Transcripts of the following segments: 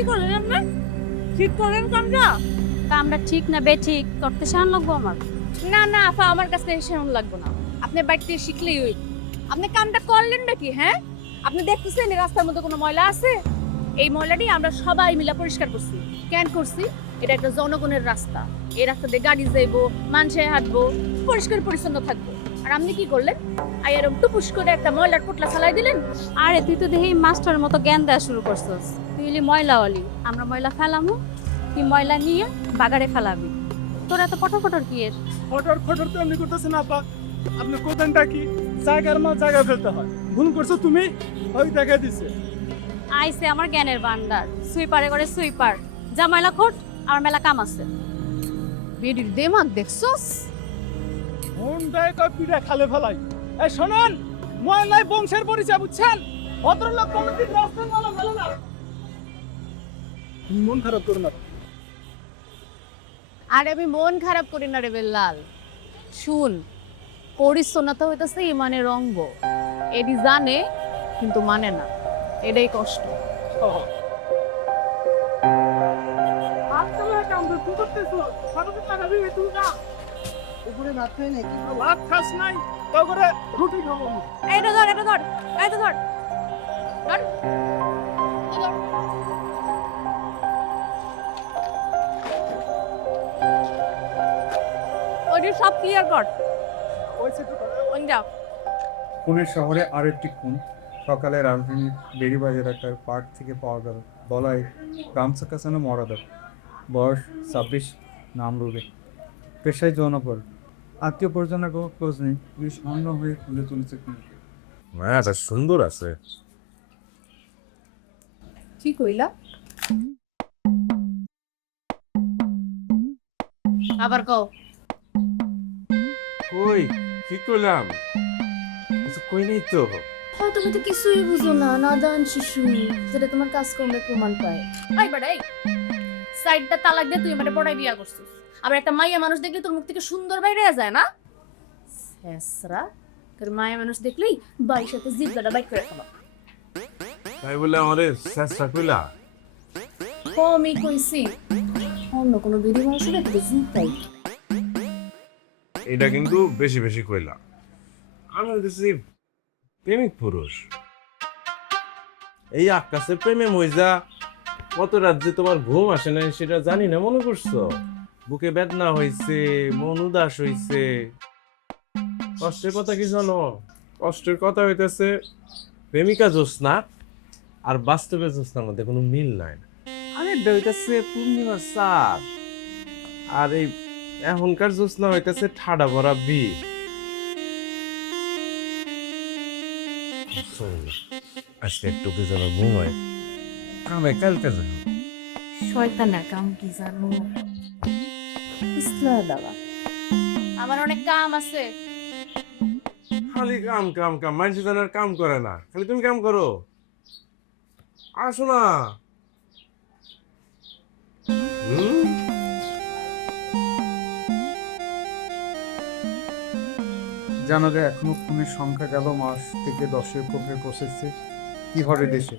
কি করলেন আপনি? ঠিক করেন কামটা? কামটা ঠিক না বেঠিক করতে শান লাগবো আমার। না না আফা, আমার কাছে এসে লাগবো না। আপনি বাড়িতে শিখলেই হই। আপনি কামটা করলেন নাকি? হ্যাঁ, আপনি দেখতেছেন এই রাস্তার মধ্যে কোনো ময়লা আছে? এই ময়লাটি আমরা সবাই মিলে পরিষ্কার করছি। কেন করছি? এটা একটা জনগণের রাস্তা। এই রাস্তা দিয়ে গাড়ি যাইবো, মানুষে হাঁটবো, পরিষ্কার পরিচ্ছন্ন থাকবো। আর আপনি কি করলেন? এরকম টুপুস করে একটা ময়লার পোটলা ফেলাই দিলেন। আরে তুই তো দেখি মাস্টারের মতো জ্ঞান দেওয়া শুরু করছস। তুই হলি ময়লাওয়ালি, আমরা ময়লা ফেলামু, তুই ময়লা নিয়ে বাগারে ফেলাবি। তোর এত পটর কি এর? ফটর ফটর তো এমনি করতেছেন আপা। আপনি কোথানটা কি জায়গার মা জায়গা ফেলতে হয়। ভুল করছো তুমি, ওই দেখা দিছে। আইসে আমার জ্ঞানের ভান্ডার, সুইপারে করে সুইপার। যা ময়লা খোট, আমার মেলা কাম আছে। বেডির দেমাগ দেখছস? মনটায় কয় পিঠা খালে ফেলাই। এই শোনেন, ময়লাই বংশের পরিচয় বুঝছেন? ভদ্রলোক কোনোদিন রাস্তায় ময়লা ফেলে না। তুমি মন খারাপ করো না। আরে আমি মন খারাপ করি না রে বেল্লাল। শুন, পরিচ্ছন্নতা হইতেছে ইমানের অঙ্গ। এডি জানে কিন্তু মানে না, এটাই কষ্ট। আজকাল কাম তো তুই করতেছো। ফটোতে লাগাবি তুই না। উপরে ভাত খাই নাকি? ভাত খাস নাই, তো করে রুটি খাবো আমি। এটা ধর, এটা ধর, এটা ধর। ধর। ও ধর। ওইটা সব ক্লিয়ার কর। ওই সেটু করে। ওই যাও। পুনের শহরে আরও একটি খুন সকালে রাজধানীর বেড়িবাজার এলাকার পার্ক থেকে পাওয়া গেল। বলাই গামছা কাছানো মরাদার, বয়স 26, নাম রুবে, পেশায় জনপর। আত্মীয় পরিজনের কোনো খোঁজ নেই। পুলিশ অন্য হয়ে খুলে তুলেছে খুনিকে। মায়াটা সুন্দর আছে। কি কইলা? আবার কও। কই কি করলাম? কিছু কই নাই তো। হ্যাঁ, তুমি তো কিছুই বুঝো না, নাদান শিশু, যেটা তোমার কাজকর্মের প্রমাণ পায়। এই বেটা, এই সাইডটা তালাক দিয়ে তুই আমারে পড়াই বিয়া করছিস। আবার একটা মাইয়া মানুষ দেখলে তোর মুখ থেকে সুন্দর বাইরে যায় না? শেষরা তোর মায়া মানুষ দেখলেই বাড়ির সাথে জিব্বাটা বাইক করে খাবা। তাই বলে আমারে চেষ্টা কইলা? কমই কইছি। অন্য কোনো বিধি মানুষের একটা জিব্বাই। এটা কিন্তু বেশি বেশি কইলা। আমি হইতেছি প্রেমিক পুরুষ। এই আকাশের প্রেমে মইজা কত রাত যে তোমার ঘুম আসে নাই সেটা জানি না, মনে করছো? বুকে বেদনা হইছে, মন উদাস হইছে। কষ্টের কথা কি জানো? কষ্টের কথা হইতেছে প্রেমিকা জ্যোৎস্না আর বাস্তবে জ্যোৎস্নার মধ্যে কোনো মিল নাই। আরে এটা হইতেছে পূর্ণিমার চাঁদ, আর এই এখনকার জ্যোৎস্না হইতেছে ঠাডা ভরা বিষ। আজকে একটু কি যেন ঘুমায়, কামে কালকে যাবো। শয়তানের কাম কি জানো? ইসলা দাবা। আমার অনেক কাম আছে। খালি কাম কাম কাম, মানুষ জানার কাম করে না, খালি তুমি কাম করো। আসো না। জানা যায় এখনো খুনের সংখ্যা গেল মাস থেকে 10-এর কোপে পৌঁছেছে। কি হরে দেশে?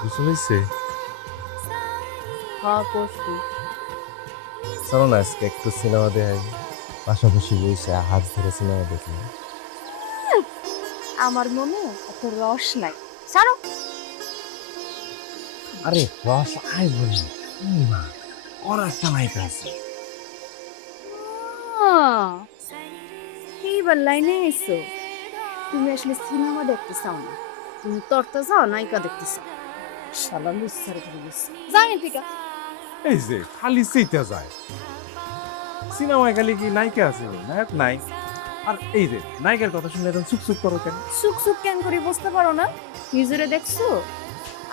বুঝতে পেরেছি। হ্যাঁ করছি। চলো না আজকে একটু সিনেমা দেখাই, পাশাপাশি বসে হাত ধরে সিনেমা দেখি। আমার মনে এত রস নাই। ছাড়ো। আরে রস আই বলি না, ওর একটা নায়িকা আছে। এইবার লাইনে এসো। তুমি আসলে সিনেমা দেখতে চাও না, তুমি তরতে চাও নায়িকা দেখতে চাও। শালা লুচ্ছারে করে গেছে। জানি ঠিক আছে। এই যে খালি সেইটা যায়। সিনেমায় খালি কি নায়িকা আছে নায়ক নাই? আর এই যে নায়িকার কথা শুনলে এখন চুপ করো কেন? সুখ সুখ কেন করে বুঝতে পারো না? নিজেরে দেখছো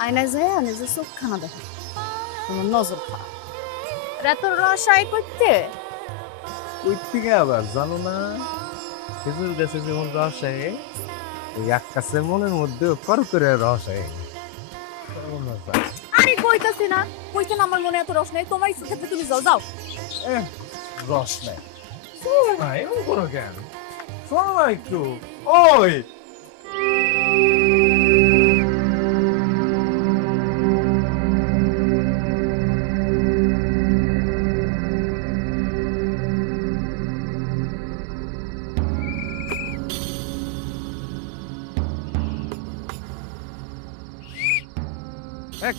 আয়নায় যায় নিজের চোখ খানা দেখো, তোমার নজর খারাপ। এত রসায় করতে ওই থেকে আবার জানো না, খেজুর গাছে যেমন রস হয়, ওই এক কাছে মনের মধ্যে কর করে রস হয়। আরে কইতাছি না, কইছেন আমার মনে এত রস নেই, তোমার ইচ্ছা থাকলে তুমি যাও যাও। রস নাই নাই ও করো কেন? শোনো না একটু। ওই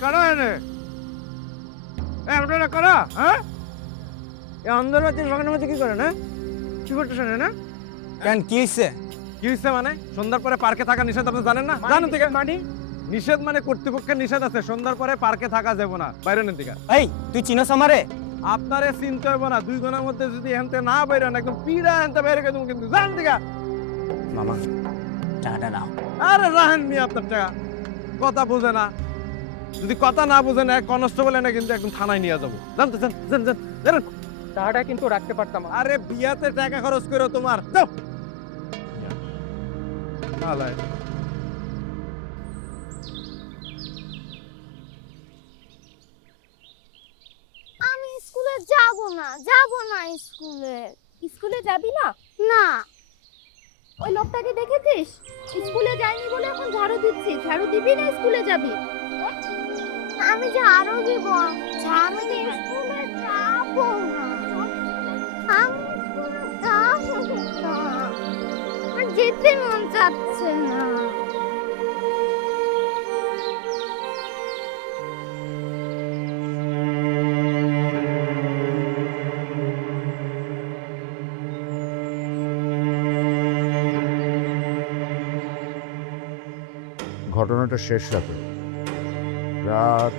কারা এনে আপনারা কারা? হ্যাঁ, এ অন্ধের মধ্যে বাগানের মধ্যে কি করে না? কি করতেছে না? কেন কি হইছে? কি হয়েছে মানে? সন্ধ্যার পরে পার্কে থাকা নিষেধ আপনি জানেন না? জানেন থেকে মানে নিষেধ মানে কর্তৃপক্ষের নিষেধ আছে, সন্ধ্যার পরে পার্কে থাকা যাবে না, বাইরের দিকে। এই তুই চিনোস আমারে? আপনারে চিনতে হবে না, 2 ঘন্টার মধ্যে যদি এনতে না বাইরেন একদম পিড়া এনতে বাইরে গেলাম কিন্তু জান দিকা। মামা টাকাটা নাও। আরে রাহেন নি আপনার টাকা, কথা বোঝে না। যদি কথা না বোঝে না কনস্টেবল এনে কিন্তু একদম থানায় নিয়ে যাবো। জানতে চান জান জান জানেন টাকাটা কিন্তু রাখতে পারতাম। আরে বিয়াতে টাকা খরচ করে তোমার যাও। আলাই আমি স্কুলে যাব না স্কুলে। স্কুলে যাবি না? না, ওই লোকটাকে দেখেছিস? স্কুলে যায়নি বলে এখন ঝাড়ু দিচ্ছি। ঝাড়ু দিবি না স্কুলে যাবি? আমি ঝাড়ু দিব। আমি স্কুলে যাব না। আমি স্কুলে যাব না। আমার যেতে মন চাচ্ছে না। ঘটনাটা শেষ রাতে রাত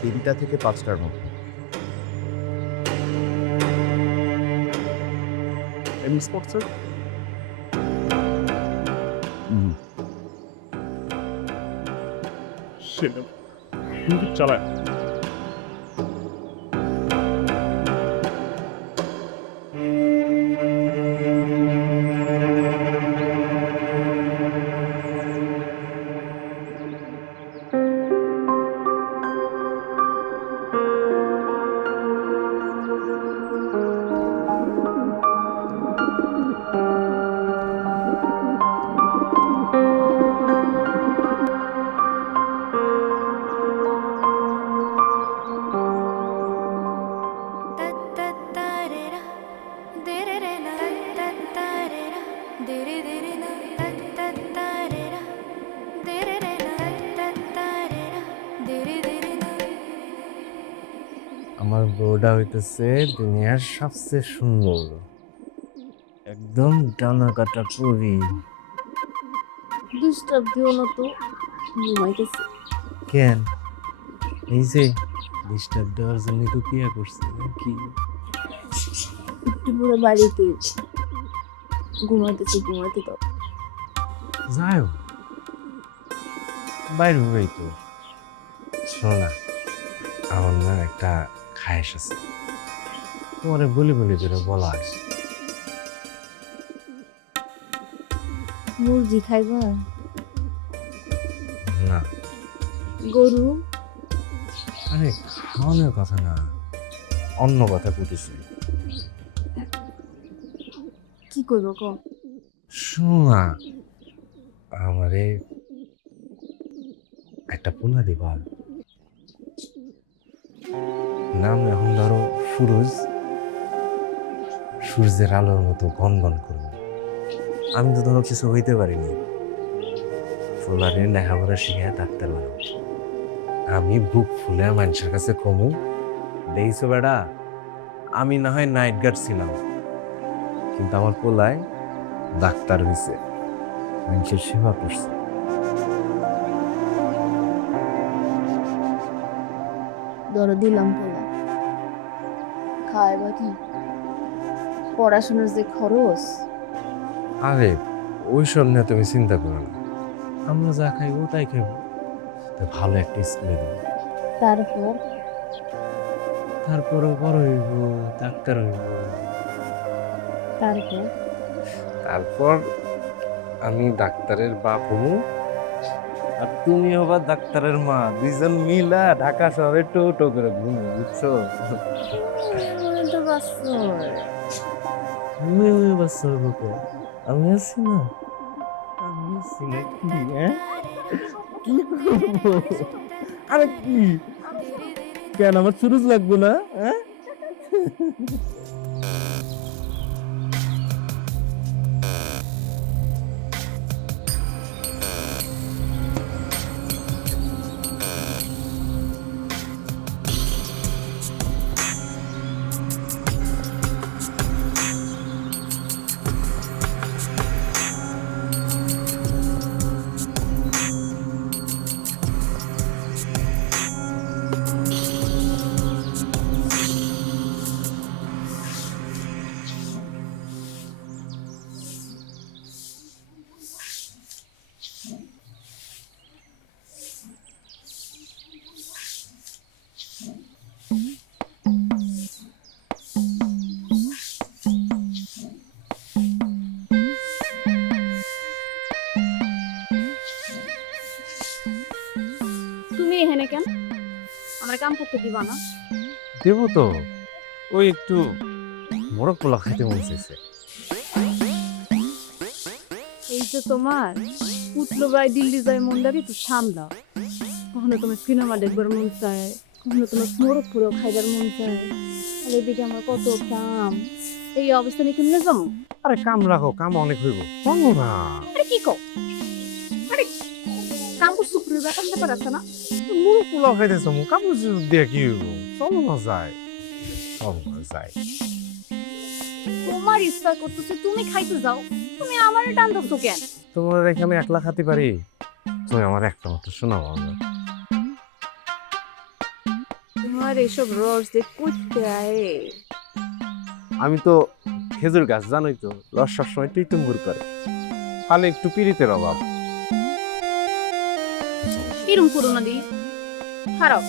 3টা থেকে 5টার মধ্যে। এমনি স্পট স্যার? কিন্তু চালায় আমার বউটা হইতেছে দুনিয়ার সবচেয়ে সুন্দর, একদম ডানা কাটা পরি। ডিস্টার্ব দিও না তো, ঘুমাইতেছি। কেন এই যে ডিস্টার্ব দেওয়ার জন্য তো বিয়ে করছে নাকি? একটু পুরো বাড়িতে ঘুমাইতেছি, ঘুমাইতে দাও। যাও বাইর হবেই তো। শোনা, আমার না একটা খায়েশ আছে, তোমারে বলি বলি করে বলা আছে। মুরগি খাইবা? না গরু? আরে খাওয়ানোর কথা না, অন্য কথা বলতেছি। কি করব ক? শোনা, আমারে একটা পোনা দিবা। নাম এখন ধরো সুরজ, সূর্যের আলোর মতো গনগন করবে। আমি তো ধরো কিছু হইতে পারিনি, ফুলারে লেখাপড়া শিখে ডাক্তার বানাবো। আমি বুক ফুলে মানুষের কাছে কমু, দেখছো বেটা, আমি না হয় নাইট গার্ড ছিলাম, কিন্তু আমার পোলায় ডাক্তার হয়েছে, মানুষের সেবা করছে। ধরো দিলাম পোলা, খাইবা কি? পড়াশোনার যে খরচ। আরে ওইসব নিয়ে তুমি চিন্তা করো না, আমরা যা খাই ওটাই খাইবো। তা ভালো একটা স্কুলে দেবো, তারপর তারপরে বড় হইব, ডাক্তার হইব। তারপর তারপর আমি ডাক্তারের বাপ হবো, আর তুমি হবা ডাক্তারের মা। দুইজন মিলা ঢাকা শহরে টো করে ঘুমো, বুঝছো? তো বাসর তুমি ওই বাচ্চার বুকে আমি আছি না, আমি আছি না কি? হ্যাঁ, কি করবো? আরে কি কেন আমার সুরজ লাগবো না? হ্যাঁ, তুমি এখানে কেন? আমার কাম করতে দিবা না? দেবো তো। ওই একটু মোরগ পোলা খেতে মন চাইছে। এই যে তোমার পুতলো ভাই দিল্লি যায় মন্দারি একটু সামলা। কখনো তোমার সিনেমা দেখবার মন চায়, কখনো তোমার মোরগ পুরো খাইবার মন চায়। আর এদিকে আমার কত কাম, এই অবস্থা নিয়ে কেমনে যাবো? আরে কাম রাখো, কাম অনেক হইব, কম না। আরে কি কও? আরে কাম করছো পুরো ব্যাপার ব্যাপার আছে না? মোরগ পোলাও খাইতেছ, কাপড় দিয়ে কি হইব? চলো না যায়, চলো না যায়। তোমার ইচ্ছা করতেছে তুমি খাইতে যাও, তুমি আমারে টান ধরছো কেন? তোমার রেখে আমি একলা খাতে পারি? তুমি আমার একটা মাত্র শোনাও না। তোমার এসব রস যে করতে আয়। আমি তো খেজুর গাছ, জানোই তো, রস সবসময় টুইটুম্বুর করে, খালি একটু পিড়িতের অভাব। কিরম করো না দি খারাপ।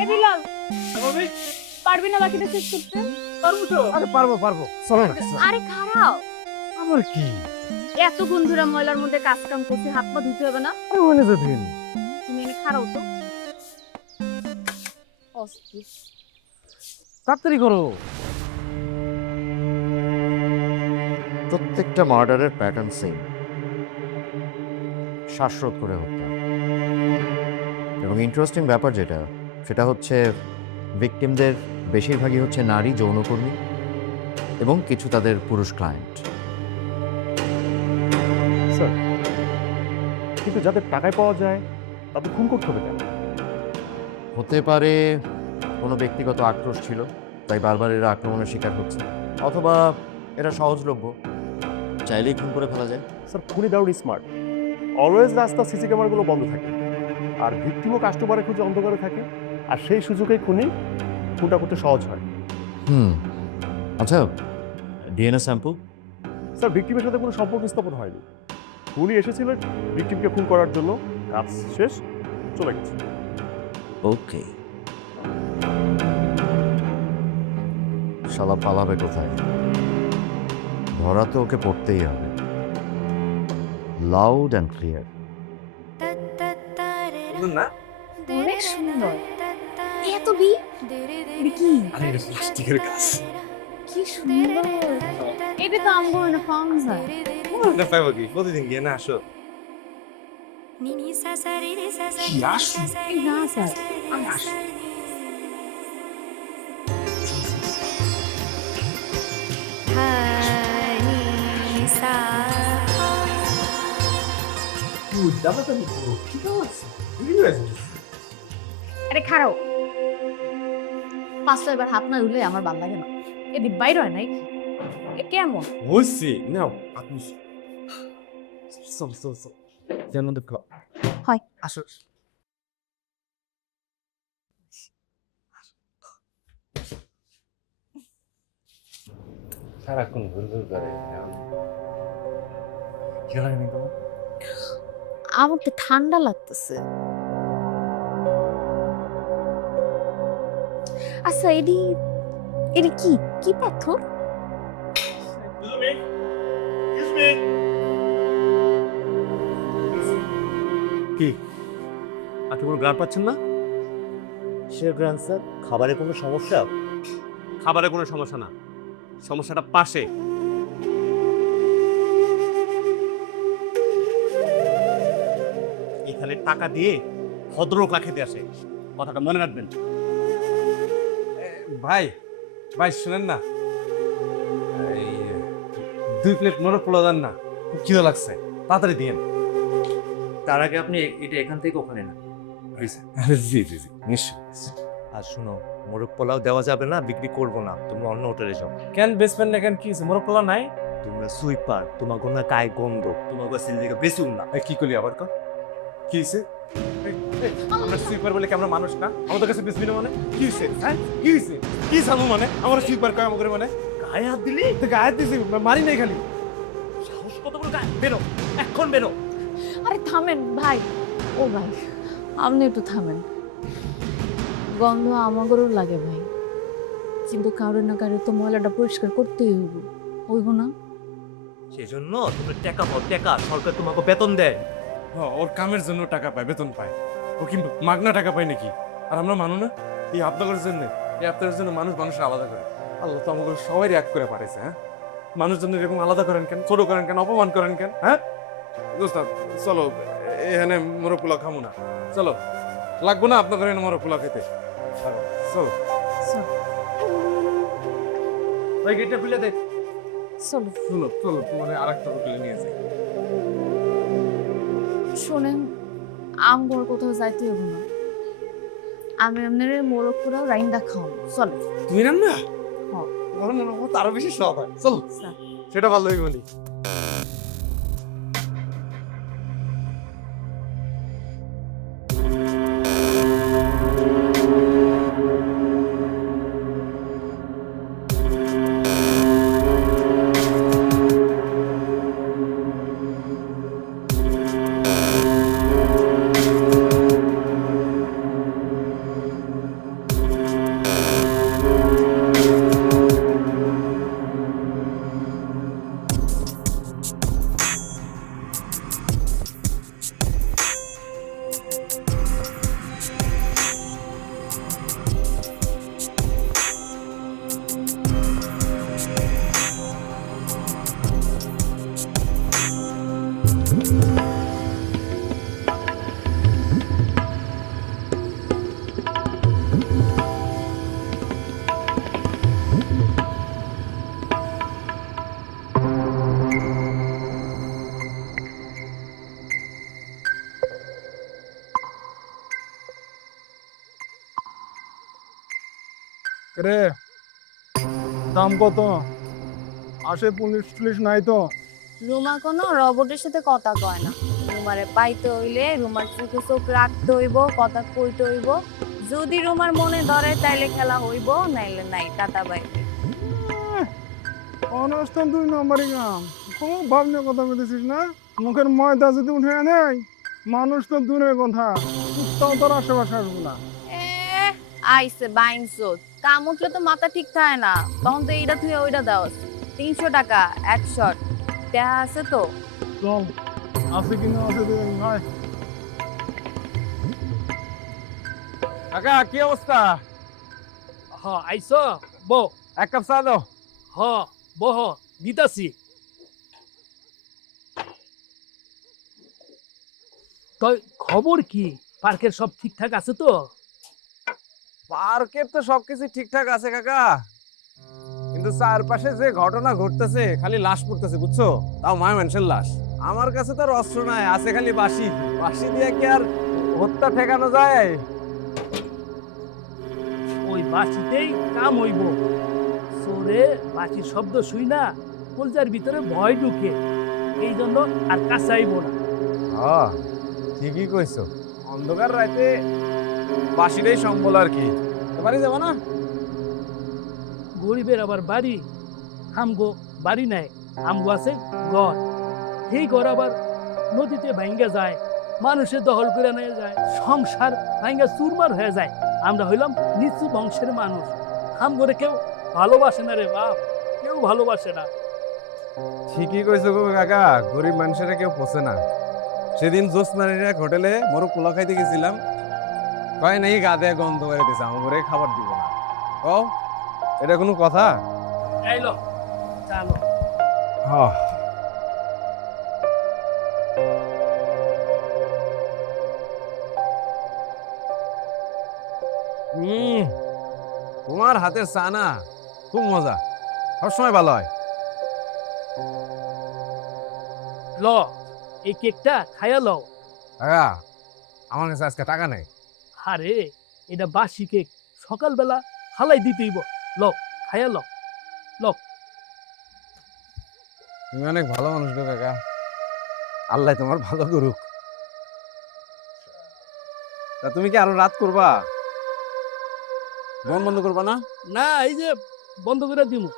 এই বিলাল, পারবি না বাকিটা শেষ করতে? পারবো তো। আরে পারবো পারবো, চলো না। আরে খারাপ, আমার কি? এত বন্ধুরা ময়লার মধ্যে কাজ কাম করতে হাত পা ধুতে হবে না? আরে ওখানে যে দিন তুমি এনে খারাও তো। অস্থির। তাড়াতাড়ি করো। প্রত্যেকটা মার্ডারের প্যাটার্ন সেম, শ্বাসরোধ করে হত্যা। এবং ইন্টারেস্টিং ব্যাপার যেটা, সেটা হচ্ছে ভিকটিমদের বেশিরভাগই হচ্ছে নারী যৌনকর্মী এবং কিছু তাদের পুরুষ ক্লায়েন্ট। স্যার, কিন্তু যাদের টাকায় পাওয়া যায় তাদের খুন করতে হবে কেন? হতে পারে কোনো ব্যক্তিগত আক্রোশ ছিল, তাই বারবার এরা আক্রমণের শিকার হচ্ছে, অথবা এরা সহজলভ্য, চাইলেই খুন করে ফেলা যায়। স্যার, খুনি দারুণ স্মার্ট। অলওয়েজ রাস্তা সিসি ক্যামেরাগুলো বন্ধ থাকে, আর ভিক্টিমও কাস্টমারে খুঁজে অন্ধকারে থাকে, আর সেই সুযোগেই খুনি খুনটা করতে সহজ হয়। আচ্ছা, ডিএনএ স্যাম্পল? স্যার, ভিক্টিমের সাথে কোনো সম্পর্ক স্থাপন হয়নি। খুনি এসেছিল ভিক্টিমকে খুন করার জন্য, কাজ শেষ, চলে গেছে। ওকে, শালা পালাবে কোথায়? ধরা তো ওকে পড়তেই হবে, লাউড অ্যান্ড ক্লিয়ার। না অনেক সুন্দর। এত বি কি? আরে এটা প্লাস্টিকের গাছ। কি সুন্দর। এটা তো আমগো না পাওয়া যায়। না পাইব কি? প্রতিদিন গিয়ে না আসো। এই না স্যার, আমি আসি। আরে খারাও, পাঁচটা এবার হাত না ধুলে আমার ভাল লাগে না। এদি বাইর হয় নাই, এ কেমন? হইছে নাও আপনি চল যেন দেখো। হয়। আসো। সারাক্ষণ ঘুর ঘুর করে কি হয়নি তোমার? আমার তো ঠান্ডা লাগতেছে। আচ্ছা এডি এডি কি কি পাথর? কি আপনি কোনো গ্রাম পাচ্ছেন না? সে গ্র্যান্ড স্যার, খাবারে কোনো সমস্যা? খাবারের কোনো সমস্যা না, সমস্যাটা পাশে। এখানে টাকা দিয়ে ভদ্রলোকরা খেতে আসে, কথাটা মনে রাখবেন। ভাই ভাই শুনেন না, এই 2 প্লেট মোরগ পোলাও দেন না, খুব খিদে লাগছে, তাড়াতাড়ি দিয়েন। তার আগে আপনি এটা এখান থেকে ওখানে না। জি জি জি নিশ্চয়। আর শুনো, মোরগ পোলাও দেওয়া যাবে না, বিক্রি করবো না, তোমরা অন্য হোটেলে যাও। কেন বেসবেন না কেন, কি হয়েছে? মোরগ পোলাও নাই? তোমরা সুইপার, তোমার কোনো কায় গন্ধ, তোমার কাছে দিকে বেসুন না। এই কি করলি আবার? কর কি হয়েছে? আমরা সুইপার বলে কি আমরা মানুষ না? আমাদের কাছে বেসবি না মানে কি হয়েছে? হ্যাঁ কি হয়েছে? কি জানো মানে আমার সুইপার কয় আমাকে মানে গায়ে হাত দিলি? তো গায়ে দিছি, মারি নাই খালি। সাহস কত বড়! গায়ে বেরো, এখন বেরো। আরে থামেন ভাই, ও ভাই আপনি একটু থামেন। গন্ধ আমাদেরও লাগে ভাই, কিন্তু কারো না কারো তো ময়লাটা পরিষ্কার করতেই হইব না? সেজন্য তোমরা টাকা পাও, টাকা সরকার তোমাকে বেতন দেয়। ওর কামের জন্য টাকা পায়, বেতন পায়। ও কি মাগনা টাকা পায় নাকি? আর আমরা মানু না? এই আপনাদের জন্য, এই আপনাদের জন্য মানুষ মানুষের আলাদা করে। আল্লাহ তো আমাকে সবাই এক করে পাঠাইছে। হ্যাঁ, মানুষজন এরকম আলাদা করেন কেন, ছোট করেন কেন, অপমান করেন কেন? হ্যাঁ দোস্ত চলো, এখানে মোরগ পোলাও খামো না, চলো। লাগবো না আপনাদের এখানে মোরগ পোলাও খেতে, চলো। ওই গেটটা খুলে দে। চলো চলো চলো, তোমার আর একটা হোটেলে নিয়ে যাই। শোনেন, আমগর কোথাও যাইতে হবে না, আমি আপনার মোরগ পোলাও রাইন্দা খাও। চলো তুমি রান্না? হ্যাঁ। তারও বেশি সব হয়, চলো। সেটা ভালোই বলি। রে দাম কত? আসে পুলিশ টুলিশ নাই তো? রুমা কোনো রবটের সাথে কথা কয় না, রুমারে পাইতে হইলে রুমার চোখে চোখ রাখতে হইব, কথা কইতে হইব। যদি রুমার মনে ধরে তাইলে খেলা হইব, নাইলে নাই, টাটা বাই। অনুষ্ঠান 2 নম্বরই গ্রাম, খুব ভাবনা কথা বলতেছিস না? মুখের ময়দা যদি উঠে নেই, মানুষ তো দূরের কথা, কুত্তাও তোর আশেপাশে আসবো না। আইসে বাইনসোত কাম উঠলে তো মাথা ঠিক থাকে না, তখন তো এইটা তুই ওইটা দাও। 300 টাকা এক শট, দেখা আছে তো? চল, আছে কিনা আছে দেখেন ভাই। কাকা কি অবস্থা? আইসো বো, এক কাপ চা দাও। বহ দিতাছি। তই খবর কি, পার্কের সব ঠিকঠাক আছে তো? পার্কের তো সবকিছু ঠিকঠাক আছে কাকা, কিন্তু চারপাশে যে ঘটনা ঘটতেছে, খালি লাশ পড়তেছে বুঝছো, তাও মায় মানুষের লাশ। আমার কাছে তো আর অস্ত্র নাই, আছে খালি বাঁশি। বাঁশি দিয়ে কি আর হত্যা ঠেকানো যায়? ওই বাঁশিতেই কাম হইব। সোরে বাঁশির শব্দ শুই না, কলজার ভিতরে ভয় ঢুকে, এই জন্য আর কাছাইব না। হ্যাঁ ঠিকই কইছো, অন্ধকার রাতে বাঁশিটাই সম্বল আর কি। বাড়ি যাবো না? গরিবের আবার বাড়ি, আমগো বাড়ি নাই, আমগো আছে ঘর। সেই ঘর আবার নদীতে ভাঙ্গা যায়, মানুষের দখল করে নিয়ে যায়, সংসার ভাঙ্গা চুরমার হয়ে যায়। আমরা হইলাম নিচু বংশের মানুষ, আমগরে কেউ ভালোবাসে না রে বাপ, কেউ ভালোবাসে না। ঠিকই কইছো গো কাকা, গরিব মানুষেরা কেউ পোষে না। সেদিন জোসনারির এক হোটেলে মোরগ পোলা খাইতে গেছিলাম, কয় নাকি গাদে গন্ধ করে দিছে, আমাকে খাবার দিব না। ও এটা কোনো কথা? এইলো চালো। তোমার হাতের চা না খুব মজা, সবসময় ভালো হয়। ল এই কেকটা খাইয়া লও। কাকা আমার কাছে আজকে টাকা নেই। আরে এটা বাসি কেক, সকালবেলা হালাই দিতেইব। ল খাইয়া লও, ল। তুমি অনেক ভালো মানুষ গো কাকা, আল্লাহ তোমার ভালো করুক। তা তুমি কি আরো রাত করবা? ফোন বন্ধ করবা না? না, এই যে বন্ধ করে দিমু।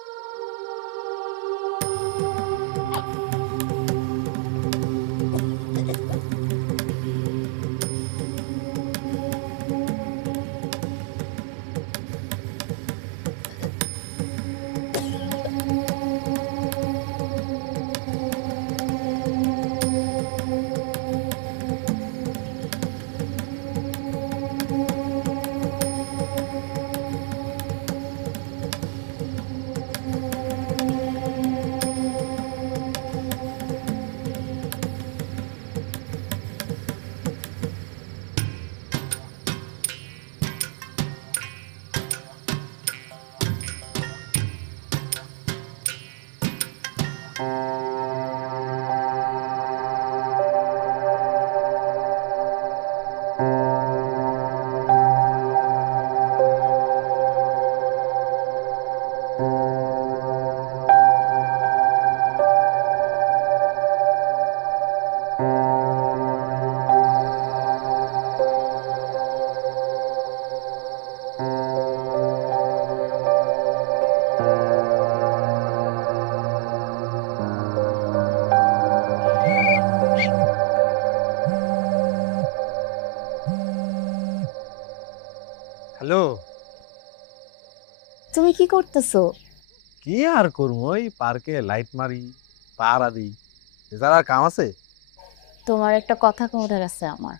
হ্যালো, তুমি কি করতেছো? কি আর করবো, ওই পার্কে লাইট মারি, পাহারা দিই, এছাড়া আর কাম আছে? তোমার একটা কথা কওয়ার আছে আমার।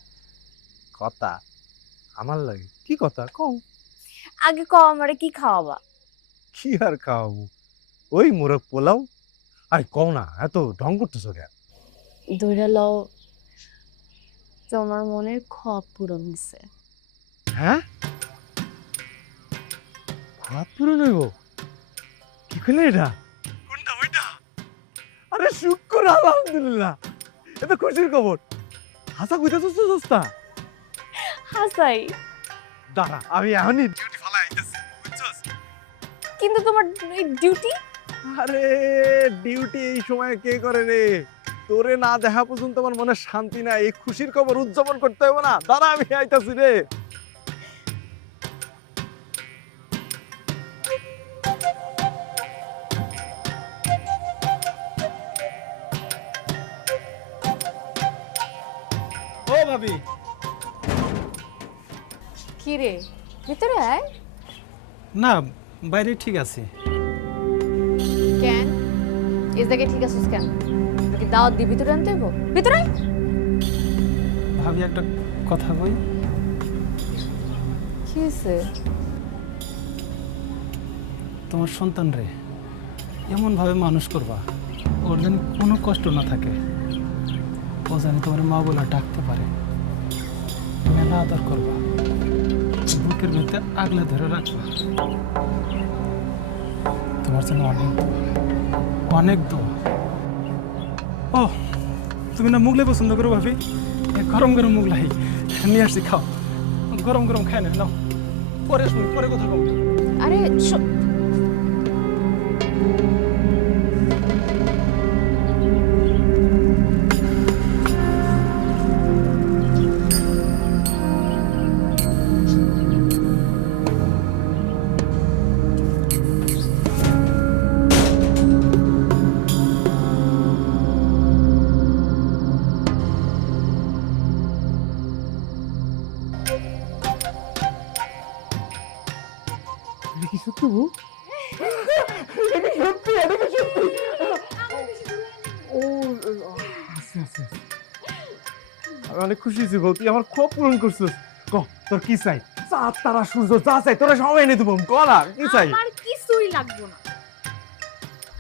কথা? আমার লাগে কি কথা কও? আগে কও আমারে কি খাওয়াবা? কি আর খাওয়াবো, ওই মোরগ পোলাও। আর কও না, এত ঢং করতেছো কেন? দইরা লও, তোমার মনের খোয়াব পূরণ হইছে। হ্যাঁ, খাওয়া পূরণ হইব? কি করলে এটা? কোনটা ওইটা? আরে শুকর আলহামদুলিল্লাহ, এটা খুশির খবর। হাসা কইতাছস তো দোস্তা? হাসাই। দাঁড়া, আমি এখনই ডিউটি ফালা আইতাছি, বুঝছস? কিন্তু তোমার এই ডিউটি? আরে ডিউটি এই সময় কে করে রে? তোরে না দেখা পর্যন্ত আমার মনে শান্তি নাই। এই খুশির খবর উদযাপন করতে হবে না? দাঁড়া, আমি আইতাছি রে। ও ভাবি, কি রে, ভিতরে আয়। না বাইরে ঠিক আছে। কেন এই জায়গায় ঠিক আছিস কেন? তোকে দাওয়াত দিয়ে ভিতরে আনতে হইব? ভিতরে আয়। ভাবি একটা কথা কই। কি হয়েছে? তোমার সন্তান রে এমন ভাবে মানুষ করবা ওর যেন কোনো কষ্ট না থাকে, ও জানি তোমার মা বলে ডাকতে পারে। মেলা আদর করবা, বুকের ভিতরে আগলে ধরে রাখবা। তোমার জন্য অনেক দোয়া, অনেক দোয়া। ও তুমি না মুগলাই পছন্দ করো ভাবি? গরম গরম মুগলাই নিয়ে আসছি, খাও। গরম গরম খাই না, নাও। পরে শুনি, পরে কথা বলবো। আরে এটা কি সত্যি বউ? এটা কি সত্যি? এটা কি সত্যি? ও আচ্ছা আচ্ছা, আমি অনেক খুশি হয়েছি বউ, তুই আমার খুব পূরণ করছিস। ক তোর কি চাই? চাঁদ তারা সূর্য যা চাই তোরা সবাই এনে দেবো, ক না কি চাই? আমার কিছুই লাগবে না।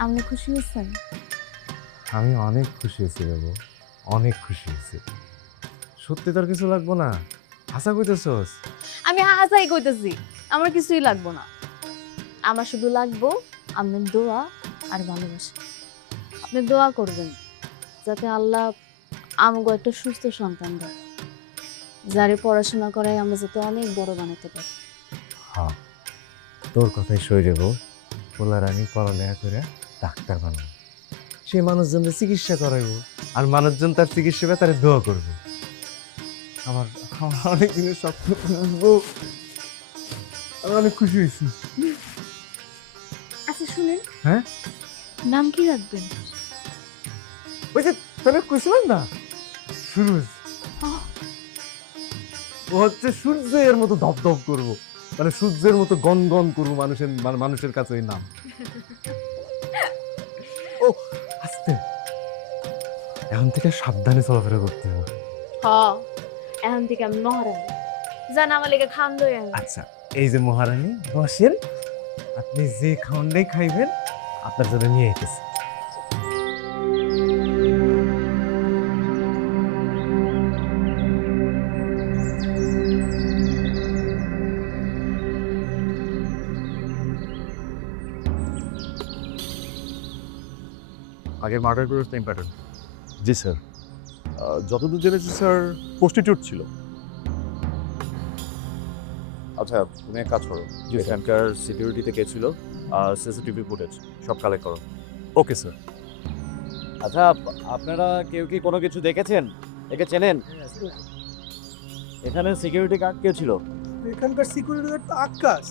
আপনি খুশি হয়েছেন? আমি অনেক খুশি হয়েছি বাবু, অনেক খুশি হয়েছি। সত্যি তোর কিছু লাগবো না? হাসা কইতেছস? আমি হাসাই কইতেছি, আমার কিছুই লাগবো না। আমার শুধু লাগবো আপনার দোয়া আর ভালোবাসা। আপনি দোয়া করবেন যাতে আল্লাহ আমাকে একটা সুস্থ সন্তান দেয়, যারে পড়াশোনা করায় আমরা যাতে অনেক বড় বানাতে পারি। হ্যাঁ, তোর কথাই সই রে বউ। পোলার আমি পড়ালেখা করে ডাক্তার বানাবো, সে মানুষজনের চিকিৎসা করাইবো, আর মানুষজন তার চিকিৎসা করে তার দোয়া করবো। আমার আমার অনেক দিনের স্বপ্ন বউ, আমি অনেক খুশি হয়েছি। আচ্ছা শুনেন, হ্যাঁ? নাম কি রাখবেন? ওই যে তোরে কইছিলাম না, সুরজ। ও হচ্ছে সূর্যের মতো ধপধপ করবো, মানে সূর্যের মতো গন গন করবো মানুষের কাছে ওই নাম। ও আস্তে, এখন থেকে সাবধানে চলাফেরা করতে হবে। এখন থেকে আমি মহারানী, জান আমার লেগে খান লই আনি। আচ্ছা, এই যে মহারানী বসেন, আপনি যে খাওয়ানটাই খাইবেন আপনার জন্য নিয়ে এসেছি। আগের মার্ডার করে সেম প্যাটার্ন। জি স্যার, যতদূর জেনেছি স্যার প্রস্টিটিউট ছিল। আচ্ছা, তুমি এক কাজ করো, এখানকার সিকিউরিটিতে কে ছিল আর সিসিটিভি ফুটেজ সব কালেক্ট করো। Okay sir. আচ্ছা, আপনারা কেউ কি কোনো কিছু দেখেছেন? একে চেনেন? এখানে সিকিউরিটি গার্ড কে ছিল? এখানকার সিকিউরিটি গার্ড তো আকাশ।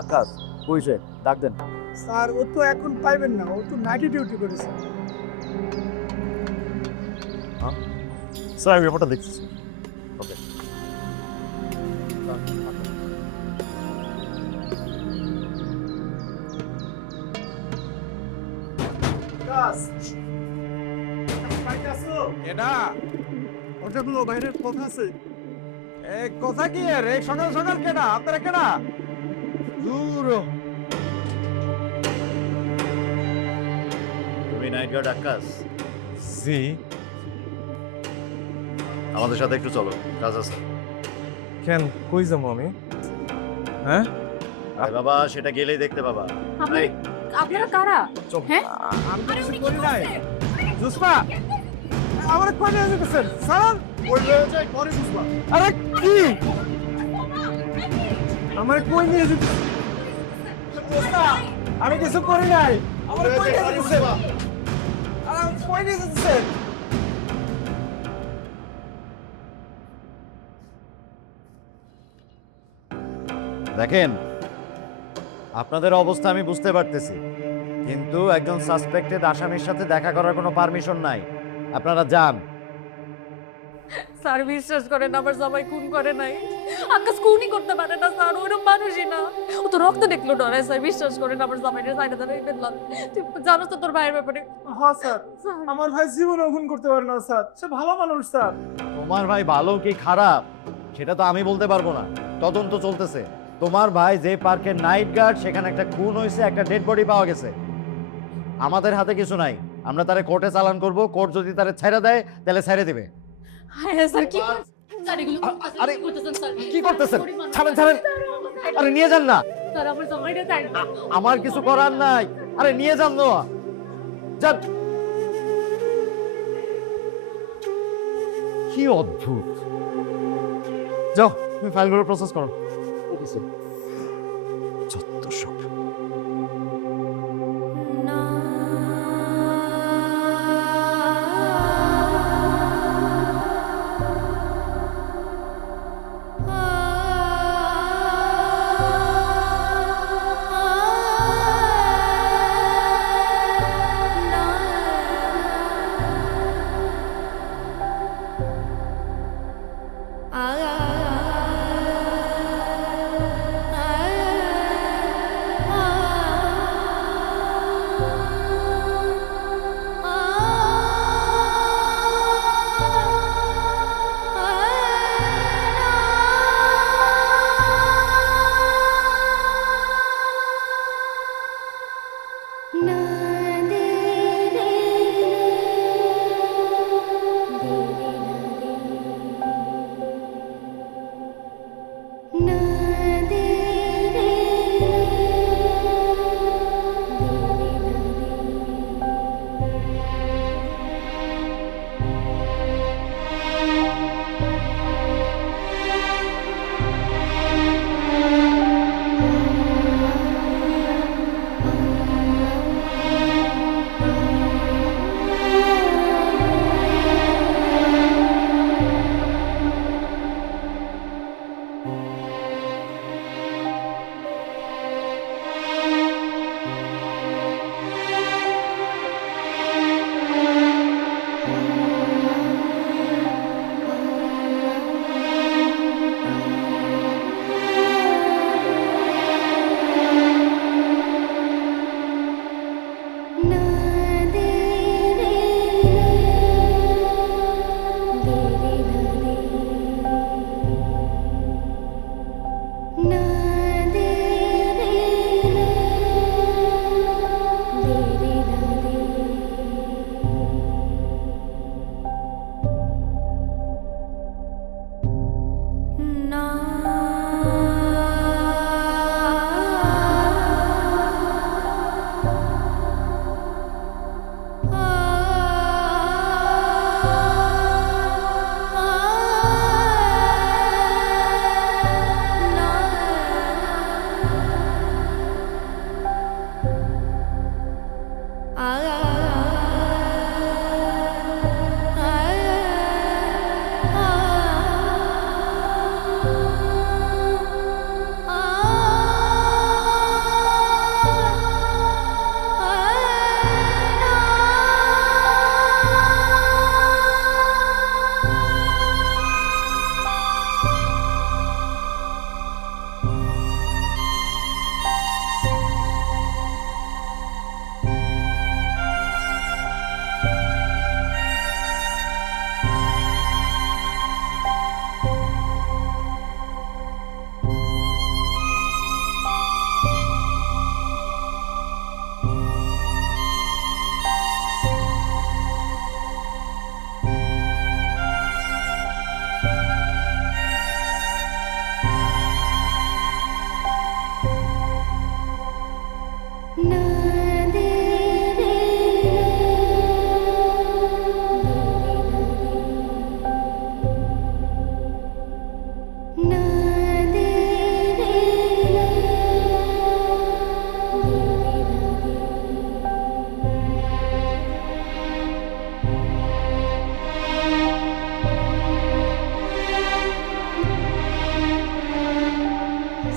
আকাশ কইছে, ডাক দেন। স্যার ও তো এখন পাইবেন না, ও তো নাইট ডিউটি করেছে। স্যার আমি ব্যাপারটা দেখছি। ওকে, এটা ওটা গুলো বাইরের কথা আছে। কথা কি আর এই সকাল সকাল কেনা আপনারা কেনা দূর। তুমি নাইট গার্ড আকাশ? জি। আমাদের সাথে একটু চলো, কাজ আছে। কেন, কই যাবো আমি? হ্যাঁ আরে বাবা, সেটা গেলেই দেখতে পাবা। এই, আপনারা কারা? হ্যাঁ? আমি তো কিছু করি নাই। জুসপা আমার কোন নিয়ে যেতেছেন? সালাম বললে যাই পরে বুঝবা। আরে কি আমার কই নিয়ে যেতেছেন? জুসপা আমি কিছু করি নাই, আমার কই নিয়ে যেতেছেন? আরে কই নিয়ে যেতেছেন? দেখেন, আপনাদের অবস্থা আমি বুঝতে পারতেছি, কিন্তু একজন সাসপেক্টেড আসামির সাথে দেখা করার কোনো পারমিশন নাই। আপনারা যান। স্যার বিশ্বাস করেন, আমার জামাই খুন করে নাই। আকাশ খুনই করতে পারে না স্যার, ওরকম মানুষই না। ও তো রক্ত দেখলো ডরায় স্যার, বিশ্বাস করেন আমার জামাইয়ের সাইডে দাঁড়িয়ে ফেললাম। তুই জানোস তো তোর ভাইয়ের ব্যাপারে? হ্যাঁ স্যার, আমার ভাই জীবনে খুন করতে পারে না স্যার, সে ভালো মানুষ স্যার। তোমার ভাই ভালো কি খারাপ সেটা তো আমি বলতে পারবো না, তদন্ত চলতেছে। তোমার ভাই যে পার্কের নাইট গার্ড, সেখানে একটা খুন হয়েছে, একটা ডেড বডি পাওয়া গেছে। আমাদের হাতে কিছু নাই, আমরা তারে কোর্টে চালান করব। কোর্ট যদি তারে ছেড়ে দেয় তাহলে ছেড়ে দিবে। হ্যাঁ স্যার, কি স্যার এগুলো আরে করতেছেন স্যার? কি করতেছেন? ছাড়েন ছাড়েন, আরে নিয়ে যান না। স্যার আমার জামাইটা চাই। আমার কিছু করার নাই, আরে নিয়ে যান না, যান। কি অদ্ভুত। যাও, তুমি ফাইলগুলো প্রসেস করো। যত সব।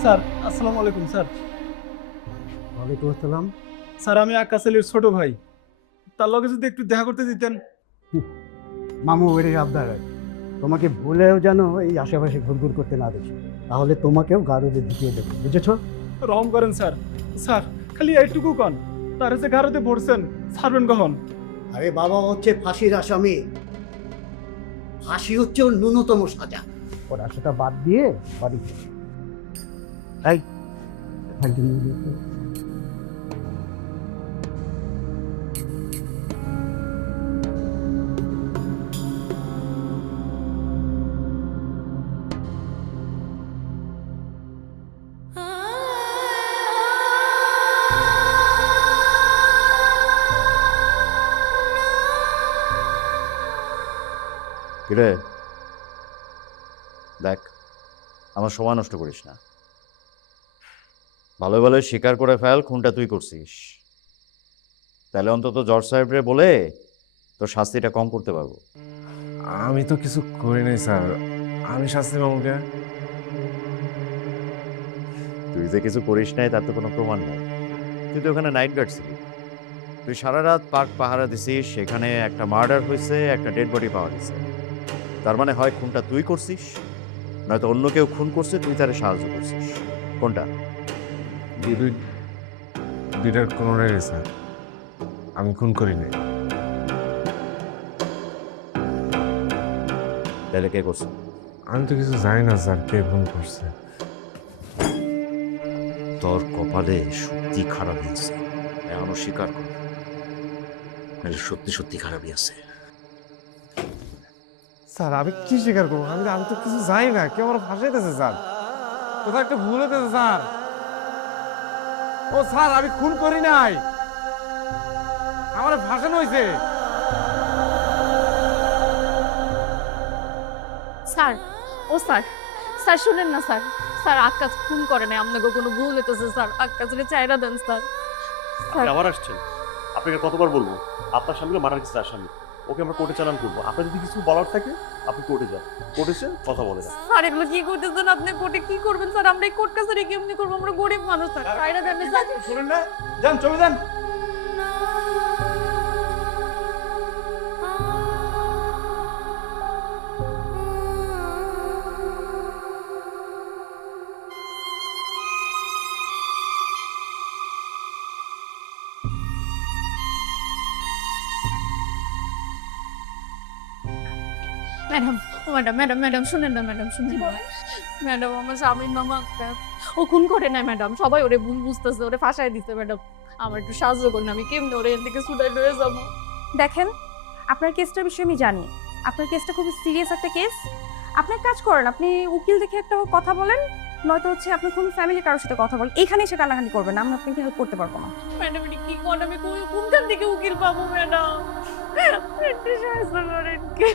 স্যার আসসালামু আলাইকুম স্যার। ওয়ালাইকুম আসসালাম। স্যার আমি আকাশ আলীর ছোট ভাই, তার লগে যদি একটু দেখা করতে দিতেন। মামু ওরে আবদার তোমাকে ভুলেও যেন এই আশেপাশে ঘুরঘুর করতে না দেখি, তাহলে তোমাকেও গারদে ঢুকিয়ে দেবো, বুঝেছ? রহম করেন স্যার। স্যার খালি এইটুকু কন, তার যে গারদে ভরছেন ছাড়বেন কখন? আরে বাবা হচ্ছে ফাঁসির আসামি, ফাঁসি হচ্ছে ওর ন্যূনতম সাজা। ওর আশাটা বাদ দিয়ে বাড়ি ফিরে। এই ফাইলটা নিয়ে দিয়েছে। কিরে দেখ, আমার সময় নষ্ট করিস না। ভালো ভালো স্বীকার করে ফেল খুনটা তুই করছিস, তাহলে অন্তত জর্জ সাহেবরে বলে তোর শাস্তিটা কম করতে পারবো। আমি তো কিছু করি নাই স্যার, আমি শাস্তি মামুকে। তুই যে কিছু করিস নাই তার তো কোনো প্রমাণ নেই। তুই তো ওখানে নাইট গার্ড ছিলি, তুই সারা রাত পার্ক পাহারা দিছিস, সেখানে একটা মার্ডার হয়েছে, একটা ডেড বডি পাওয়া গেছে। তার মানে হয় খুনটা তুই করছিস, নয়তো অন্য কেউ খুন করছে, তুই তারে সাহায্য করছিস। কোনটা? দুইটার কোনোটাই নেই স্যার, আমি খুন করি নাই। তাহলে কে করছে? আমি তো কিছু জানি না স্যার কে খুন করছে। তোর কপালে সত্যি খারাপই আছে, এখনো স্বীকার কর, নাহলে সত্যি সত্যি খারাপই আছে। স্যার আমি কি স্বীকার করবো? আমি তো কিছু জানি না, কেউ আমার ফাঁসাইতেছে স্যার, কোথাও একটা ভুল হতেছে স্যার। ও স্যার আমি খুন করি নাই, আমার ফাঁসানো হয়েছে। স্যার, ও স্যার, স্যার শুনেন না স্যার, স্যার আকাশ খুন করে নাই, আপনাকে কোনো ভুল হইতেছে স্যার, আকাশের চাইরা দেন স্যার। আপনি আবার আসছেন? আপনাকে কতবার বলবো, আপনার স্বামীকে মারার কিছু আসামি, ওকে আমরা কোর্টে চালান করবো। আপনার যদি কিছু বলার থাকে আপনি কোর্টে যান, কোর্টে এসে কথা বলে যান। স্যার এগুলো কি করতেছেন আপনি? কোর্টে কি করবেন স্যার? আমরা এই কোর্ট কাছারি কেমনি করবো? আমরা গরিব মানুষ স্যার, চাইরা দেন না স্যার। শুনেন না, যান চলে যান। ম্যাডাম, ও ম্যাডাম ম্যাডাম ম্যাডাম শুনেন না ম্যাডাম, শুনেন না ম্যাডাম, আমার স্বামীর নাম আক্তার, ও খুন করে নাই ম্যাডাম, সবাই ওরে ভুল বুঝতেছে, ওরে ফাঁসাই দিতে ম্যাডাম, আমার একটু সাহায্য করুন, আমি কেমনে ওরে এর দিকে ছুটাই লয়ে যাবো? দেখেন, আপনার কেসটার বিষয়ে আমি জানি, আপনার কেসটা খুব সিরিয়াস একটা কেস। আপনি এক কাজ করেন, আপনি উকিল দেখে একটা কথা বলেন, নয়তো হচ্ছে আপনি কোন ফ্যামিলি কারোর সাথে কথা বলেন, এখানে এসে কান্নাকানি করবেন না, আমি আপনাকে হেল্প করতে পারবো না। ম্যাডাম এটা কি কোন, আমি কোনখান থেকে উকিল পাবো ম্যাডাম? একটু সাহায্য করেন কি?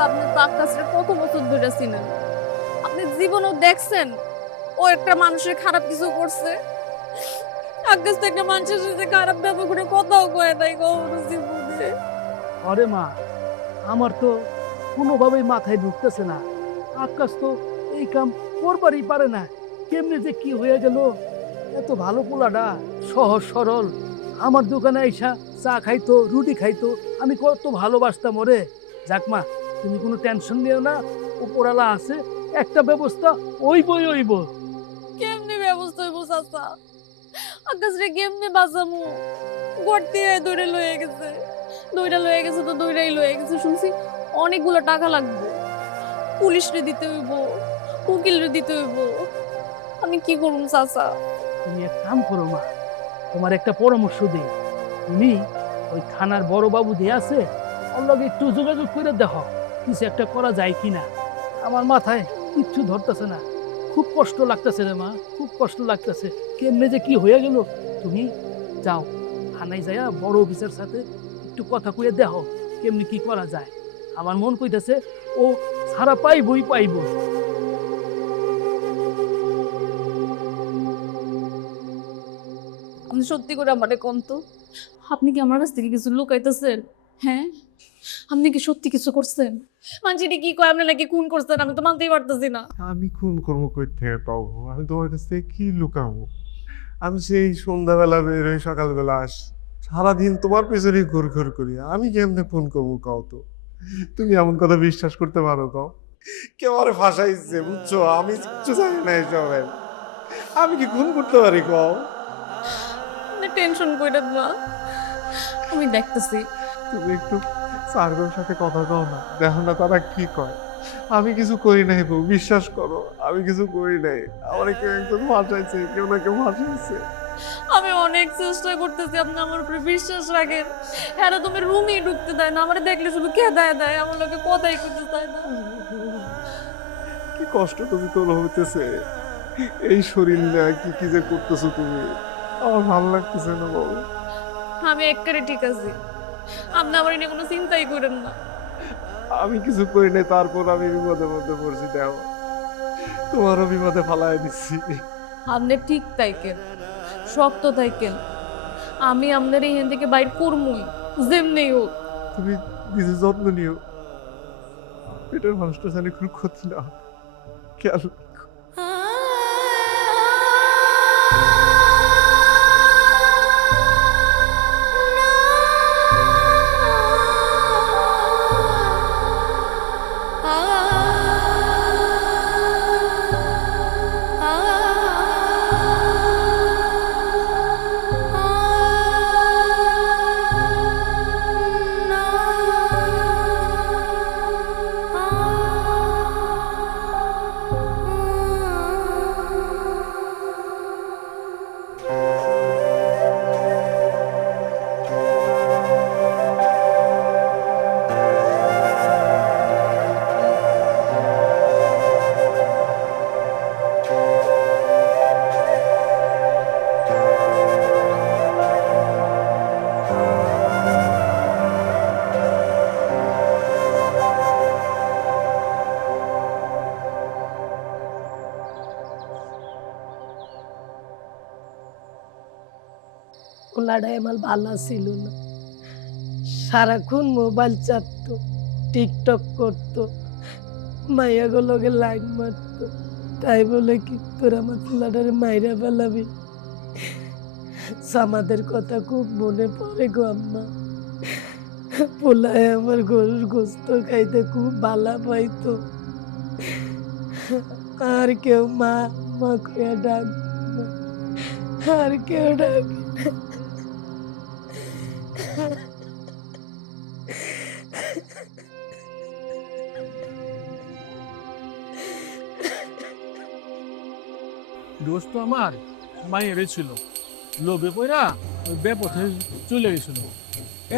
চাচা আপনি তো আকাশের কত বছর ধরে চিনেন, আপনি জীবনও দেখছেন ও একটা মানুষের খারাপ কিছু করছে? আকাশ তো একটা মানুষের সাথে খারাপ ব্যবহার করে কথাও কয় নাই কখনো জীবনে। আরে মা, আমার তো কোনোভাবেই মাথায় ঢুকতেছে না। আকাশ তো এই কাম করবারই পারে না। কেমনে যে কি হয়ে গেল? এত ভালো পোলাটা, সহজ সরল, আমার দোকানে আইসা চা খাইতো, রুটি খাইতো, আমি কত ভালোবাসতাম ওরে। যাক মা, তুমি কোনো টেনশন নিও না, উপরালা আছে, একটা ব্যবস্থা ওইব। কেমনে ব্যবস্থা হইব চাচা? আকাশ রে কেমনে বাঁচামু? গড়তে দৌড়ে লয়ে গেছে, তো দৌড়াই লয়ে গেছে। শুনছি অনেকগুলো টাকা লাগবে, পুলিশ রে দিতে হইব, উকিল রে দিতে হইব। আমি কি করুম চাচা? তুমি এক কাম করো মা, তোমার একটা পরামর্শ দিই। তুমি ওই থানার বড় বাবু যে আছে, ওর লগে একটু যোগাযোগ করে দেখো কিছু একটা করা যায় কিনা। আমার মাথায় কিচ্ছু ধরতেছে না, খুব কষ্ট লাগতেছে রে মা, খুব কষ্ট লাগতেছে। কেমনে যে কি হয়ে গেল? তুমি যাও থানায় যাইয়া বড় অফিসার সাথে একটু কথা কইয়া দেখো কেমনি কি করা যায়। আমার মন কইতেছে ও ছাড়া পাইবই পাইব। আপনি সত্যি করে আমারে কোন তো, আপনি কি আমার কাছ থেকে কিছু লুকাইতেছেন? হ্যাঁ, আপনি কি সত্যি কিছু করছেন? মানছিটি কি কয় আপনি নাকি খুন করছেন? আমি তো মানতেই পারতেছি না। আমি খুন কর্ম করতে পাবো? আমি তোমার কাছ থেকে কি লুকাবো? আমি সেই সন্ধ্যাবেলা বের হই, সকালবেলা আস, সারাদিন তোমার পেছনে ঘুর ঘুর করি। আমি কেমনে ফোন করবো কাও তো? তুমি এমন কথা বিশ্বাস করতে পারো কাও? কেউ আরে ফাঁসাইছে, বুঝছো? আমি কিচ্ছু জানি না এসবের। আমি কি খুন করতে পারি কাও? আপনি টেনশন কইরেন না, আমি দেখতেছি। তুমি একটু স্যারদের সাথে কথা কও না, দেখো না তারা কি কয়। আমি কিছু করি নাই বউ, বিশ্বাস করো, আমি কিছু করি নাই। আমার কেউ একজন ফাঁসাইছে, কেউ না কেউ ফাঁসাইছে। আমি অনেক চেষ্টা করতেছি আপনি আমার উপরে বিশ্বাস রাখেন। হ্যাঁ, তুমি রুমে ঢুকতে দেয় না, আমার দেখলে শুধু কেদায় দেয়, আমার লোকে কথাই করতে চায় না। কি কষ্ট তুমি তোর হইতেছে, এই শরীর নিয়ে কি কি যে করতেছো তুমি, আমার ভালো লাগতেছে না বাবু। আমি একবারে ঠিক আছি, আপনি আমার নিয়ে কোনো চিন্তাই করেন না। আমি কিছু করি নাই, তারপর আমি বিপদের মধ্যে পড়ছি, দেখো তোমারও বিপদে ফালাই দিচ্ছি। আপনি ঠিক তাইকেন, শক্ত থাকেন, আমি আপনার এখান থেকে বাইর করমুই যেমনি হোক। তুমি নিজের যত্ন নিও, পেটের মানুষটা জানি কোনো ক্ষতি না হয়, খেয়াল রেখো। পোলাটাই আমার ভালো ছিল না, সারাক্ষণ মোবাইল চাপতো, টিকটক করতো, মাইয়াগুলোকে লাইন মারতো। তাই বলে কি তোর আমার পোলাটারে মাইরা ফেলাবি? আমাদের কথা খুব মনে পড়ে গো আম্মা। পোলায় আমার গরুর গোস্ত খাইতে খুব ভালো পাইতো। আর কেউ মা মা কইয়া ডাক, আর কেউ ডাক। দোস্ত আমার মায়ের ছিল, লোভে পড়া ওই বেপথে চলে গেছিল।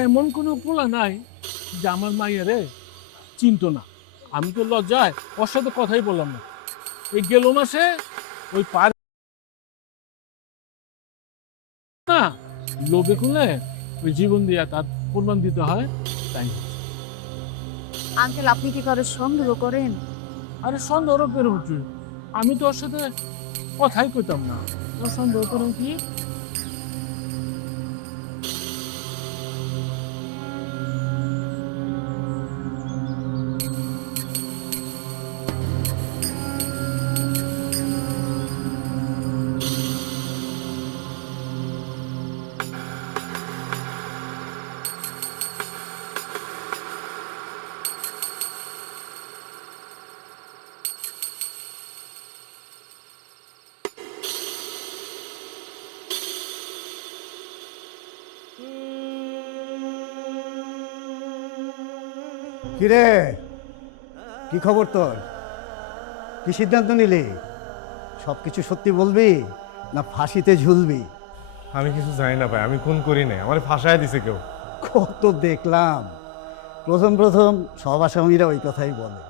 এমন কোনো পোলা নাই যে আমার মায়েরে চিনতো না। আমি তো লজ্জায় ওর সাথে কথাই বললাম না। এই গেল মাসে ওই পার না, লোভে খুলে ওই জীবন দিয়া তার প্রমাণ দিতে হয়, তাই আঙ্কেল আপনি কি কারো সন্দেহ করেন? আরে সন্দেহ বের হচ্ছে, আমি তো ওর সাথে কথাই কইতাম না, ও সন্দেহ করুন কি? কিরে, কি খবর তোর? কি সিদ্ধান্ত নিলি? সব কিছু সত্যি বলবি না ফাঁসিতে ঝুলবি? আমি কিছু জানি না ভাই, আমি খুন করি নাই, আমার ফাঁসায় দিছে কেউ। কত দেখলাম, প্রথম প্রথম সব আসামিরা ওই কথাই বলে।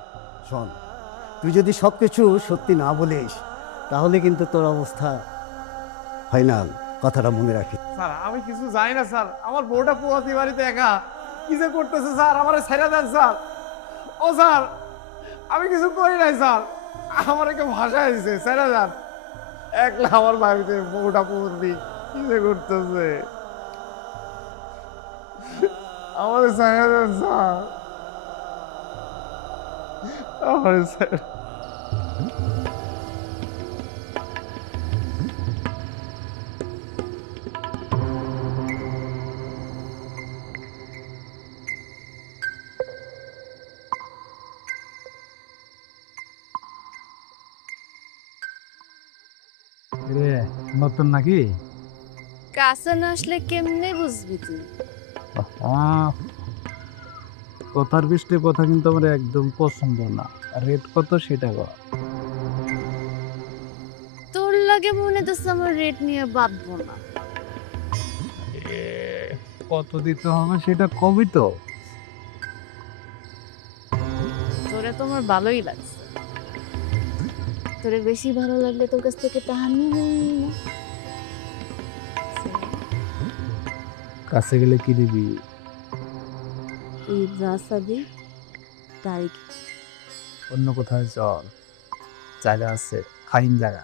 শোন, তুই যদি সব কিছু সত্যি না বলিস তাহলে কিন্তু তোর অবস্থা ফাইনাল, কথাটা মনে রাখিস। স্যার আমি কিছু জানি না স্যার, আমার বউটা পোয়াতি বাড়িতে একা কি যে করতেছে স্যার, আমার ছেড়ে দেন স্যার। ও স্যার আমি কিছু করি নাই স্যার, আমার একে ভাষায় দিছে, ছেড়ে দেন। একলা আমার বাড়িতে বউটা পোয়াতি কি যে করতেছে, আমার ছেড়ে দেন স্যার, আমার ছেড়ে। নতুন নাকি? কাছে না আসলে কেমনে বুঝবি তুই? কথার বৃষ্টির কথা কিন্তু আমার একদম পছন্দ না। রেট কত সেটা কর। তোর লাগে মনে হচ্ছে আমার রেট নিয়ে ভাববো না। কত দিতে হবে সেটা কবি তো। তোরে তো আমার ভালোই লাগছে, তোরে বেশি ভালো লাগলে তোর কাছ থেকে টাকা নিয়ে নেই না। কাছে গেলে কি দিবি? তুই যা চাবি তাই। অন্য কোথায় চল, জায়গা আছে, ফাইন জায়গা।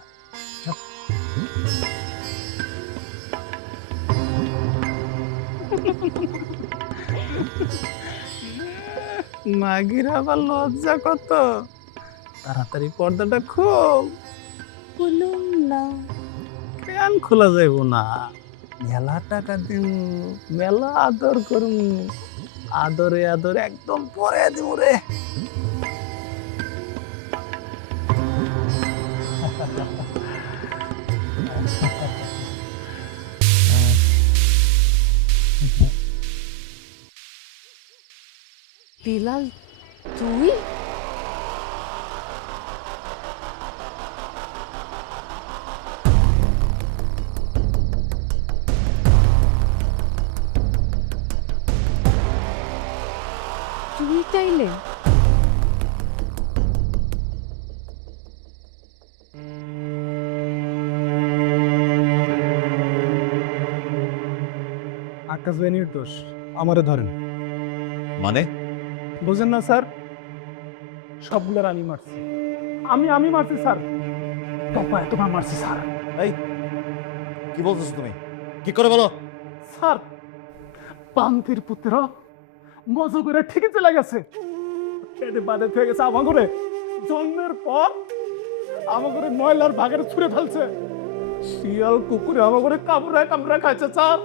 মাগির আবার লজ্জা কত, তাড়াতাড়ি পর্দাটা খোল। খুলুম না। কেন খোলা যাইব না? মেলা টাকা দিন, মেলা আদর করুন, আদরে আদরে একদম পরে দিব রে। বিলাল তুই? তুই তাইলে আকাশ বেনির দোষ, আমারে ধরেন। মানে বুঝেন না স্যার, সবগুলোর আমি মারছি, আমি মারছি স্যার, তোমার মারছি স্যার। এই কি বলতেছো তুমি? কি করে বলো? স্যার পান্তির পুত্র মজা করে ঠিকই চলে গেছে, পেটে বাদে হয়ে গেছে আমার ঘরে, জন্মের পর আমার ঘরে ময়লার ভাগের ছুঁড়ে ফেলছে, শিয়াল কুকুরে আমার ঘরে কামড়ায় খাইছে স্যার।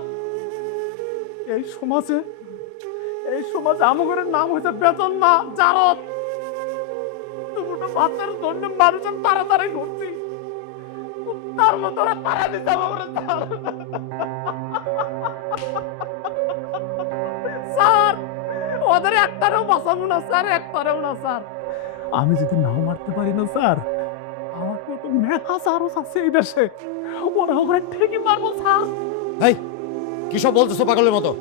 এই সমাজে আমার ঘরের নাম হয়েছে বেতন না জারত। দুটো ভাতের জন্য মানুষের তাড়াতাড়ি ঘুরছি, তার মতো ওরা তারা দিতে আমার ঘরে স্যার। ওদের একটারেও বাঁচাবো না স্যার, একটারেও না স্যার। আমি যদি নাও মারতে পারি না স্যার, আমার মতো মেধা স্যারও আছে এই দেশে, ওরা ওখানে ঠিকই মারবো স্যার। এই কি সব বলতেছো পাগলের মতো?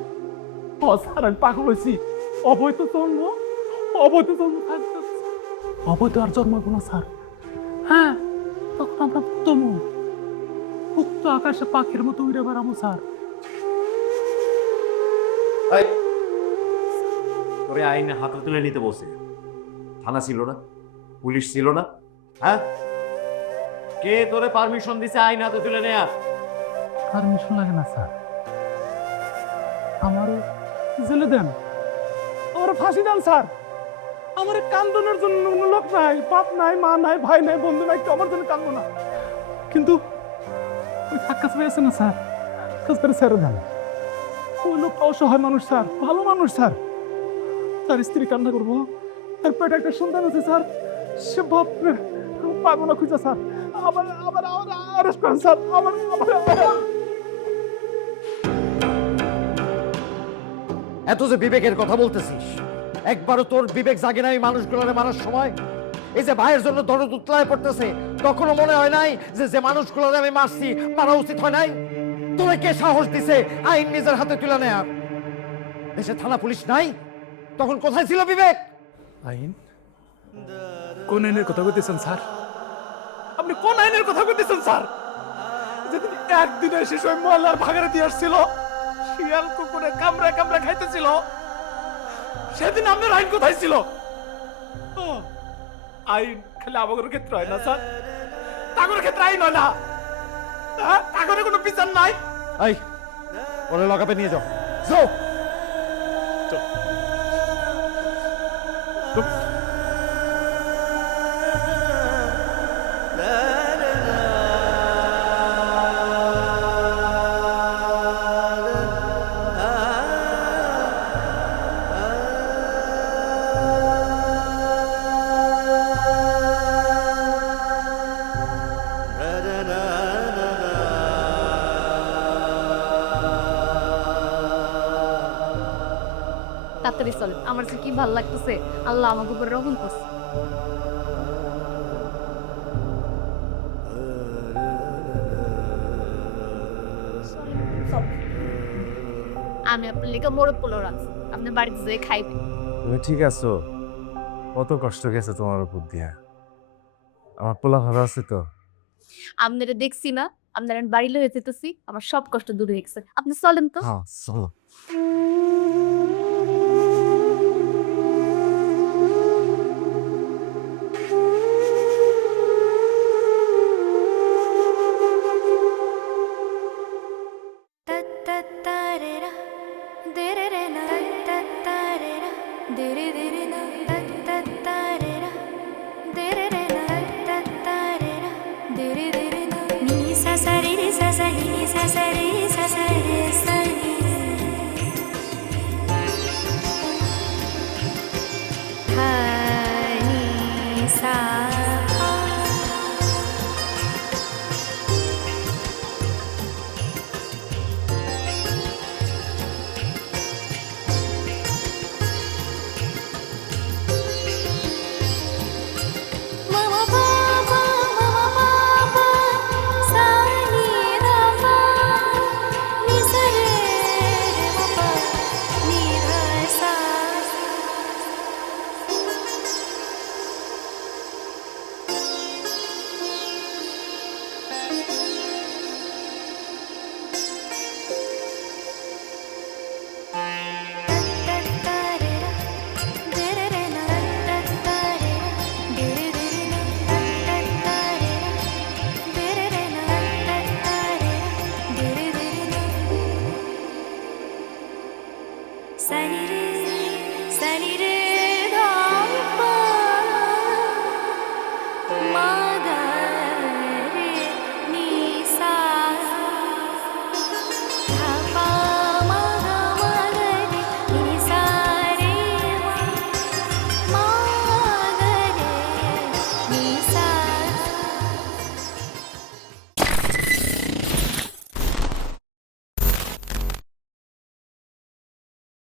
ও স্যার আমি পাগল হয়েছি, অবৈধ জন্ম থাকতে, অবৈধ আর জন্মাবো না স্যার। হ্যাঁ তখন আমরা মুক্ত আকাশে পাখির মতো উড়ে বেড়াবো স্যার। তোরে আইনে হাতে তুলে নিতে বসে থানা ছিল না, পুলিশ ছিল না? হ্যাঁ, কে তোরে পারমিশন দিছে আইন হাতে তুলে নেয়া? পারমিশন লাগে না স্যার, আমার জেলে দেন, আমার ফাঁসি দেন স্যার। আমার কান্দনের জন্য কোনো লোক নাই, বাপ নাই, মা নাই, ভাই নাই, বন্ধু নাই, কেউ আমার জন্য কান্দো না। কিন্তু ওই ফাক্কাস ভাই আছে না স্যার, কাজ করে ছেড়ে দেন। ওই লোকটা অসহায় মানুষ স্যার, ভালো মানুষ স্যার। তার স্ত্রী কান্না করবো, তার পেটে একটা সন্তান আছে স্যার, সে বাপ পাবো না খুঁজে স্যার। আবার আবার আবার আরেস্ট করেন স্যার, আবার আবার এত যে বিবেকের কথা বলতেছিস, একবারও তোর বিবেক জাগে নাই মানুষগুলোরে মারার সময়? এই যে ভাইয়ের জন্য দরদ উতলায় পড়তেছে, তখনও মনে হয় নাই যে যে মানুষগুলোরে আমি মারছি মারা উচিত হয় নাই? তোরে কে সাহস দিছে আইন নিজের হাতে তুলে নেয়ার? দেশে থানা পুলিশ নাই, তখন কোথায় ছিল বিবেক? আইন? কোন আইনের কথা বলতেছেন স্যার? আপনি কোন আইনের কথা বলতেছেন স্যার? যেদিন একদিনে শেষ ওই মহল্লার ভাগারে দিয়ে আসছিল, শিয়াল কুকুরে কামড়া কামড়া খাইতেছিল, সেদিন আপনার আইন কোথায় ছিল? ও, আইন খালি আমাদের ক্ষেত্রে হয় না স্যার, তাগরের ক্ষেত্রে আইন হয় না। হ্যাঁ, তাগরে কোনো বিচার নাই। এই ওরে লকাপে নিয়ে যাও, যাও। তাড়াতাড়ি চলেন, আমার যে কি ভালো লাগতেছে, আল্লাহ আমাকে উপরে রহম করছে। আমি আপনার লেখা মোড়ক পোলাও রাখছি, আপনার বাড়িতে যেয়ে খাইবেন। তুমি ঠিক আছো? কত কষ্ট গেছে তোমার উপর দিয়া। আমার পোলা ভালো আছে তো? আপনারা দেখছি না, আপনারা বাড়ি লয়ে যেতেছি, আমার সব কষ্ট দূর হয়ে গেছে। আপনি চলেন তো। হ্যাঁ চলো। Sani re,